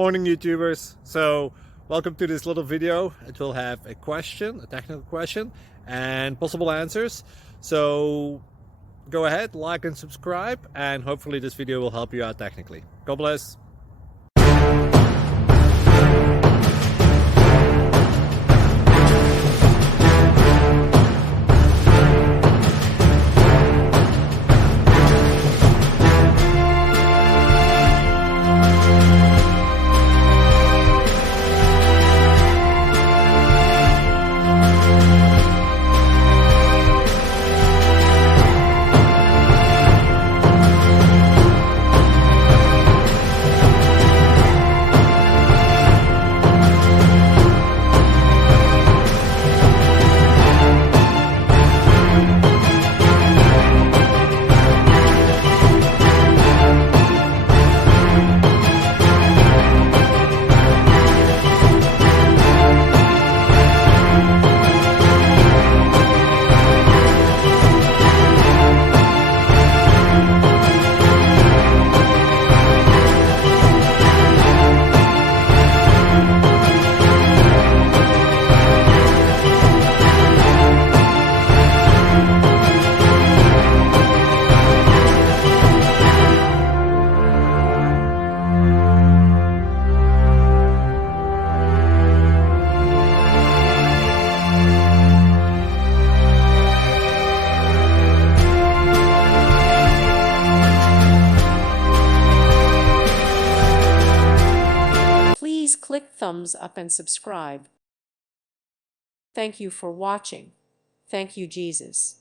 Morning YouTubers. So welcome to this little video. It will have a question, a technical question, and possible answers. So go ahead, like and subscribe, and hopefully this video will help you out technically. God bless. Please click thumbs up and subscribe. Thank you for watching. Thank you, Jesus.